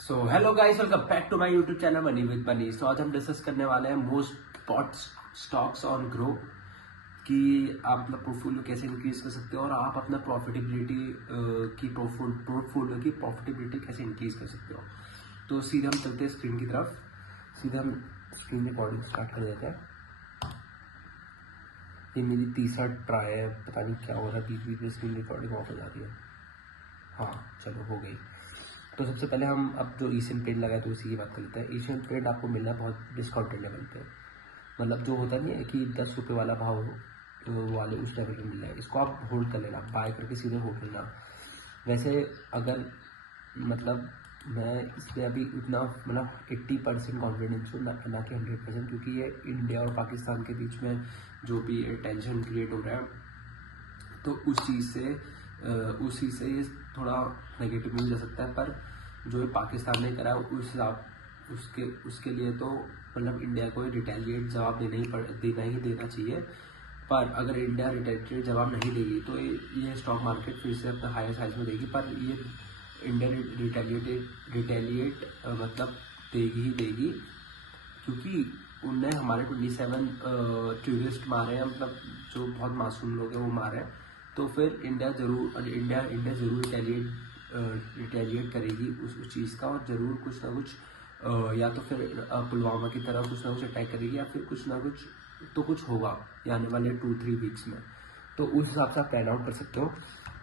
So hello guys, welcome back to my YouTube channel money with money. So आज हम discuss करने वाले हैं most spot stocks on Groww कि आप अपना पोर्टफोलियो कैसे इंक्रीज कर सकते हो और आप अपना प्रॉफिटेबिलिटी की पोर्टफोलियो की प्रॉफिटेबिलिटी कैसे इंक्रीज कर सकते हो। तो सीधे हम चलते हैं स्क्रीन की तरफ। सीधे हम स्क्रीन रिकॉर्डिंग स्टार्ट कर देते हैं। ये मेरी तीसरा ट्राई है, पता नहीं क्या हो रहा है, बीच बीच में स्क्रीन रिकॉर्डिंग ऑफ हो जाती है। हाँ चलो, हो गई। तो सबसे पहले हम अब जो एशियन पेंट लगाए तो उसी की बात कर लेते हैं। एशियन पेंट आपको मिल रहा है बहुत डिस्काउंटेड लेवल पे, मतलब जो होता नहीं है कि 10 रुपये वाला भाव हो तो वाले उस लेवल पे मिल रहा है। इसको आप होल्ड कर लेना, बाय करके सीधे होल्ड करना। वैसे अगर मतलब मैं इसमें अभी उतना मतलब 80% कॉन्फिडेंस हूँ, ना कि 100%, क्योंकि ये इंडिया और पाकिस्तान के बीच में जो भी टेंशन क्रिएट हो रहा है तो उसी से ये थोड़ा नेगेटिव मिल जा सकता है। पर जो ये पाकिस्तान ने करा उसके लिए तो मतलब इंडिया को रिटेलिएट जवाब देना चाहिए। पर अगर इंडिया रिटेलिएट जवाब नहीं देगी तो ये स्टॉक मार्केट फिर से अपना हायर साइज में देगी। पर ये इंडिया रिटेलिएट मतलब देगी ही देगी, क्योंकि उनने हमारे 27 टूरिस्ट मारे हैं, मतलब जो बहुत मासूम लोग हैं वो मारे हैं। तो फिर इंडिया ज़रूर रिटेलिएट करेगी उस चीज़ का, और ज़रूर कुछ ना कुछ या तो फिर पुलवामा की तरह कुछ ना कुछ अटैक करेगी, या फिर कुछ ना कुछ तो कुछ होगा ये आने वाले 2-3 वीक्स में। तो उस हिसाब से आप प्लान आउट कर सकते हो।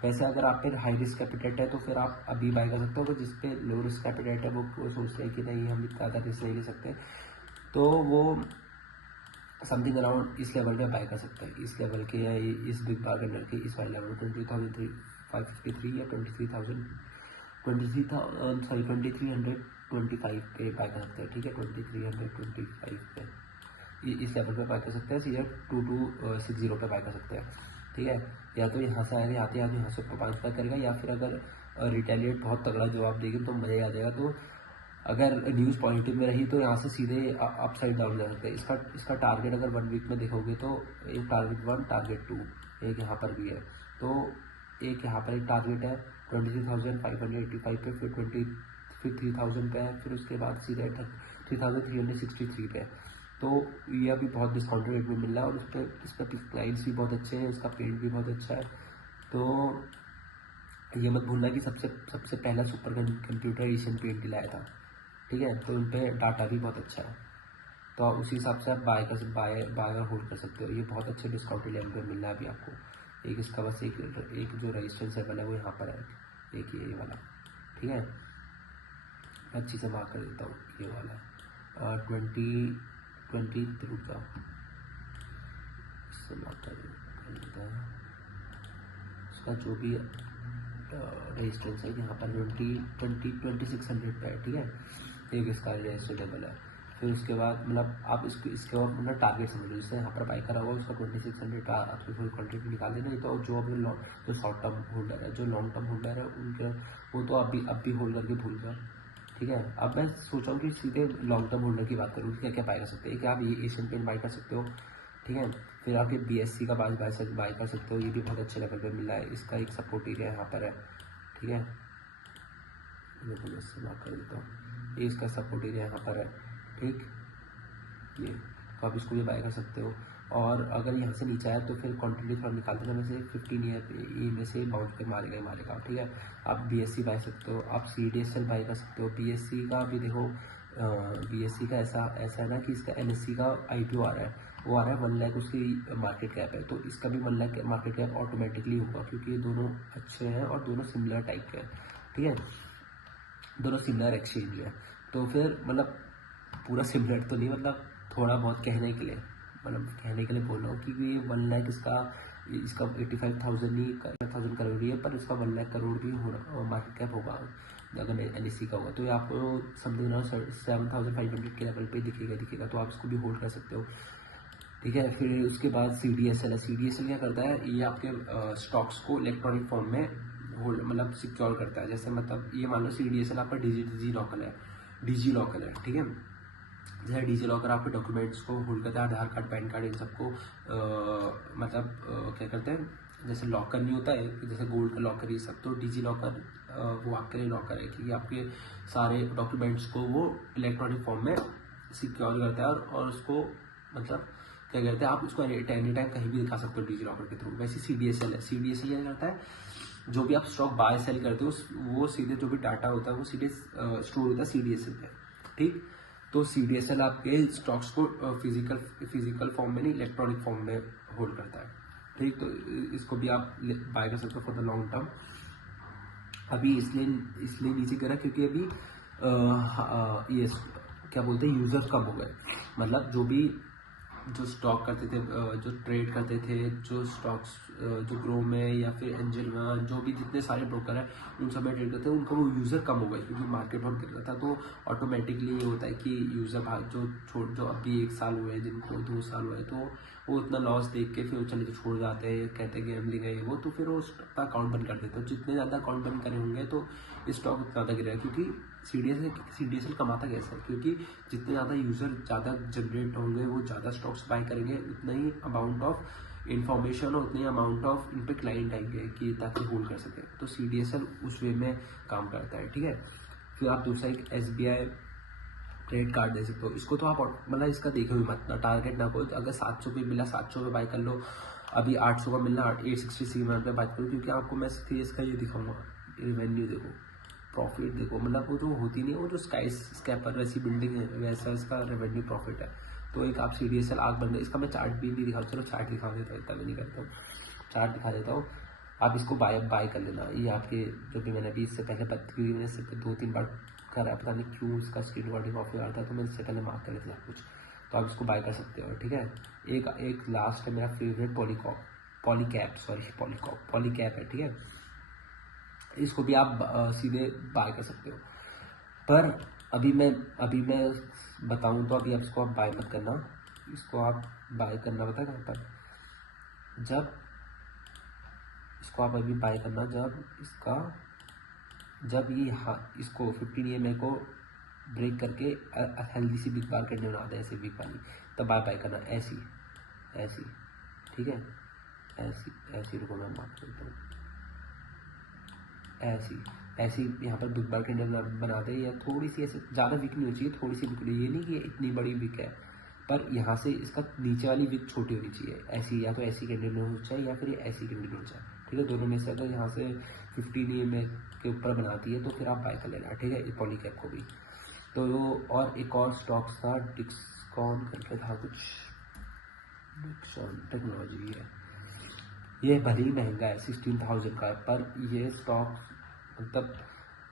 वैसे अगर आप पे हाई रिस्क कैपिटल है तो फिर आप अभी बाय कर सकते हो। तो जिस पे लो रिस्क कैपिटल है वो सोचते हैं कि नहीं, हम ज़्यादा रिस्क नहीं ले सकते, तो वो समथिंग अराउंड इस लेवल पे बाय कर सकते हैं। इस लेवल के या इस बिग बार्गेनर के इस वाले लेवल 23,553 या 2325 पे बाय कर सकते हैं। ठीक है, 2325 पे इस लेवल पे बाय कर सकते हैं। सीधे 2260 पे बाय कर सकते हैं। ठीक है, या तो यहाँ से आएगा या तो यहाँ से ऊपर बाय करेगा, या फिर अगर रिटेलिएट बहुत तगड़ा जवाब देगी तो मज़ा आ जाएगा। तो अगर न्यूज़ पॉजिटिव में रही तो यहाँ से सीधे अप साइड डाउन जा सकते हैं। इसका टारगेट अगर 1 वीक में देखोगे तो एक टारगेट 1, टारगेट 2 एक यहाँ पर भी है। तो एक यहाँ पर एक टारगेट है 23,585 पे, फिर 3,000 पे है, फिर उसके बाद सीधे 3,363 पे। तो ये अभी बहुत डिस्काउंटेड रेट में मिल रहा है, और इस पर क्लाइंट्स भी बहुत अच्छे हैं, इसका पेंट भी बहुत अच्छा है। तो ये मत भूलना कि सबसे पहला सुपर कंप्यूटर एशियन पेंट लाया था। ठीक है, तो उन पर डाटा भी बहुत अच्छा है। तो आप उसी हिसाब से आप बाय और होल्ड कर सकते हो। ये बहुत अच्छे डिस्काउंटेड लेवल पे मिल रहा है अभी आपको। एक इसका बस एक जो रजिस्टेंस लेवल है वो यहाँ पर है, एक ये वाला। ठीक है, अच्छी से मार्क कर देता हूँ, ये वाला 20 का इससे मार्क कर देता है। इसका जो भी रजिस्टेंस है यहाँ पर 2600 पे है। ठीक है, एक इसका रजिस्टर लेवल है। फिर उसके बाद मतलब आप इसके बाद मतलब टारगेट समझ लो, जैसे यहाँ पर बाई करा हुआ उसका 2600 का आपको फुल क्वान्टिटी निकाल देना। नहीं तो जो अपने जो शॉर्ट टर्म होल्डर है, जो लॉन्ग टर्म होल्डर है, उनके वो तो अब भी होल्ड करके भूल जाओ। ठीक है, अब मैं सोचा हूँ कि सीधे लॉन्ग टर्म होल्डर की बात करूँ, क्या क्या बाय कर सकते हैं। क्या आप ये एशियन पेंट बाय कर सकते हो। ठीक है, फिर आप ये BSC का बाय कर सकते हो, ये भी बहुत अच्छे लेवल पे मिला है। इसका एक सपोर्ट एरिया यहाँ पर है। ठीक है, मैं इससे बात कर देता हूँ, ये इसका सपोर्ट एरिया यहाँ पर है। ठीक, ये तो आप इसको भी बाय कर सकते हो। और अगर यहाँ से नीचे आया तो फिर क्वान्टिटी थोड़ा निकाल देना, में से 15 ईयर में से बाउंड पे मारेगा। ठीक है, आप BSC बाय सकते हो, आप CDSL बाय कर सकते हो। BSC का भी देखो, BSC का ऐसा है ना कि इसका NSE का IPO आ रहा है, वो आ रहा है 1 लाख उसकी मार्केट कैप है। तो इसका भी 1 लाख मार्केट कैप ऑटोमेटिकली होगा, क्योंकि ये दोनों अच्छे हैं और दोनों सिमिलर टाइप के हैं। ठीक है, दोनों सिमिलर एक्सचेंज है। तो फिर मतलब पूरा सिमिलर तो नहीं, मतलब थोड़ा बहुत कहने के लिए बोल रहा हूँ कि ये 1 लाख इसका 85,000 नहीं 1,000 करोड़ ही है, पर इसका 1 लाख करोड़ भी मार्केट कैप होगा अगर NSE का होगा। तो ये आपको समथिंग 7,500 के लेवल पे दिखेगा, तो आप इसको भी होल्ड कर सकते हो। ठीक है, फिर उसके बाद CDSL है। CDSL क्या करता है, ये आपके स्टॉक्स को इलेक्ट्रॉनिक फॉर्म में होल्ड मतलब सिक्योर करता है। जैसे मतलब ये मान लो CDSL आपका डिजी लॉकर है। ठीक है, जैसे डिजी लॉकर आपके डॉक्यूमेंट्स को होल्ड करता है, आधार कार्ड, पैन कार्ड, इन सबको क्या करते हैं, जैसे लॉकर नहीं होता है, जैसे गोल्ड का लॉकर ये सब, तो डिजी लॉकर वो आपके लिए लॉकर है, क्योंकि आपके सारे डॉक्यूमेंट्स को वो इलेक्ट्रॉनिक फॉर्म में सिक्योर करता है और उसको मतलब क्या कहते हैं, आप उसको एनी टाइम कहीं भी दिखा सकते हो डिजी लॉकर के थ्रू। वैसे CDSL है, CDSL क्या करता है, जो भी आप स्टॉक बाय सेल करते हो वो सीधे जो भी डाटा होता है वो सीधे स्टोर होता है CDSL पे, ठीक। तो CDSL आपके स्टॉक्स को फिजिकल फॉर्म में नहीं, इलेक्ट्रॉनिक फॉर्म में होल्ड करता है, ठीक। तो इसको भी आप बाय कर सकते हो फॉर द लॉन्ग टर्म। अभी इसलिए नीचे गिरा क्योंकि अभी ये क्या बोलते हैं, यूजर्स कम हो गए। मतलब जो स्टॉक करते थे, जो ट्रेड करते थे, जो स्टॉक्स जो ग्रो में या फिर एंजल में, जो भी जितने सारे ब्रोकर हैं उन सब में ट्रेड करते हैं, उनका वो यूज़र कम हो गए क्योंकि मार्केट बहुत गिर रहा था। तो ऑटोमेटिकली ये होता है कि यूज़र जो अभी 1 साल हुए हैं, जिनको 2 साल हुए, तो वो उतना लॉस देख के फिर चले छोड़ जाते हैं, कहते हैं गैम्बलिंग है वो, तो फिर वो उसका अकाउंट बंद कर देते हैं। जितने ज़्यादा अकाउंट बंद करे होंगे तो स्टॉक उतना ज़्यादा गिरेगा, क्योंकि CDSL कमाता कैसे है, क्योंकि जितने ज़्यादा यूज़र ज़्यादा जनरेट होंगे वो ज़्यादा स्टॉक्स बाय करेंगे, उतना ही अमाउंट ऑफ इन्फॉर्मेशन और उतनी अमाउंट ऑफ इन पे क्लाइंट आएंगे कि ताकि होल्ड कर सके। तो CDSL उस वे में काम करता है, ठीक है। फिर आप दूसरा एक SBI क्रेडिट कार्ड दे सकते हो। इसको तो आप मतलब इसका देखो भी मत, ना टारगेट ना कोई, अगर 700 पे मिला 700 पे बाय कर लो, अभी 800 का मिलना 860 पे बाय करो, क्योंकि आपको मैं इसका ये दिखाऊंगा, रेवेन्यू देखो, प्रॉफिट देखो, मतलब वो जो होती नहीं है, वो जो स्काई स्कैपर वैसी बिल्डिंग है वैसा इसका रेवेन्यू प्रॉफिट है। तो एक आप CDSL आग बन रहे, इसका मैं चार्ट भी नहीं दिखा, चलो चार्ट दिखा देता हूँ, इतना भी नहीं करता हूँ, चार्ट दिखा देता हूँ। आप इसको बाय कर लेना। ये आपके जो कि मैंने अभी इससे पहले मैंने इससे 2-3 बार करा, पता नहीं क्यों इसका स्क्रीन रिकॉर्डिंग ऑफ हो रहा था, तो मैं इससे पहले मार्क कर लेता कुछ, तो आप इसको बाय कर सकते हो, ठीक है। एक लास्ट है मेरा फेवरेट पॉलीकैप है, ठीक है। इसको भी आप सीधे बाय कर सकते हो, पर अभी मैं बताऊं तो अभी आप इसको आप बाय मत करना। इसको आप बाय करना पता है कहाँ पर, जब इसको आप अभी बाय करना जब ये इसको 15 EMA को ब्रेक करके हेल्दी सी बिग बार कैंडल बना दे, ऐसे बिग वाली, तब बाय करना। ऐसी ठीक है, ऐसी रुको मैं मार्क करता हूँ, ऐसी यहाँ पर बिग बार कैंडल बना दे, या थोड़ी सी ऐसे, ज़्यादा विक नहीं होनी चाहिए, थोड़ी सी विक, ये नहीं कि इतनी बड़ी विक है, पर यहाँ से इसका नीचे वाली विक छोटी होनी चाहिए। ऐसी या तो ऐसी कैंडल हो जाए या फिर ऐसी कैंडल हो जाए, ठीक है। दोनों में से अगर यहाँ से 15 EMA के ऊपर बनाती है तो फिर आप बाय कर लेना, ठीक है, पॉलीकैप को भी। तो और एक और स्टॉक्स था, डिस्कॉन करके था कुछ, डिस्कॉन टेक्नोलॉजी है, ये भले ही महंगा है, 16,000 का है, पर ये स्टॉक मतलब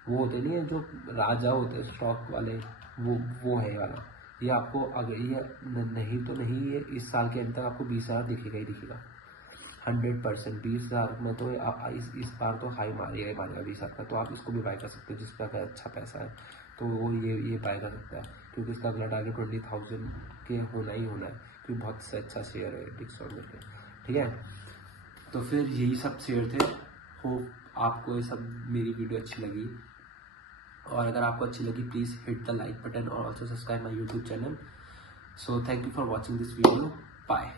वो होते नहीं है जो राजा होते हैं स्टॉक वाले, वो है वाला। ये आपको अगर ये नहीं तो नहीं, ये इस साल के अंदर आपको 20,000 दिखेगा ही दिखेगा 100%। 20,000 में तो इस बार तो हाई मारेगा 20,000 का। तो आप इसको भी बाय कर सकते हो, जिसका अगर अच्छा पैसा है तो वो ये बाय कर सकता है, क्योंकि इसका अगला टारगेट 20,000 के होना ही होना है, क्योंकि बहुत से अच्छा शेयर है डिस्कॉन करके, ठीक है। तो फिर यही सब शेयर थे। होप आपको ये सब मेरी वीडियो अच्छी लगी, और अगर आपको अच्छी लगी please hit the like button और also subscribe my YouTube channel. So thank you for watching this video, bye.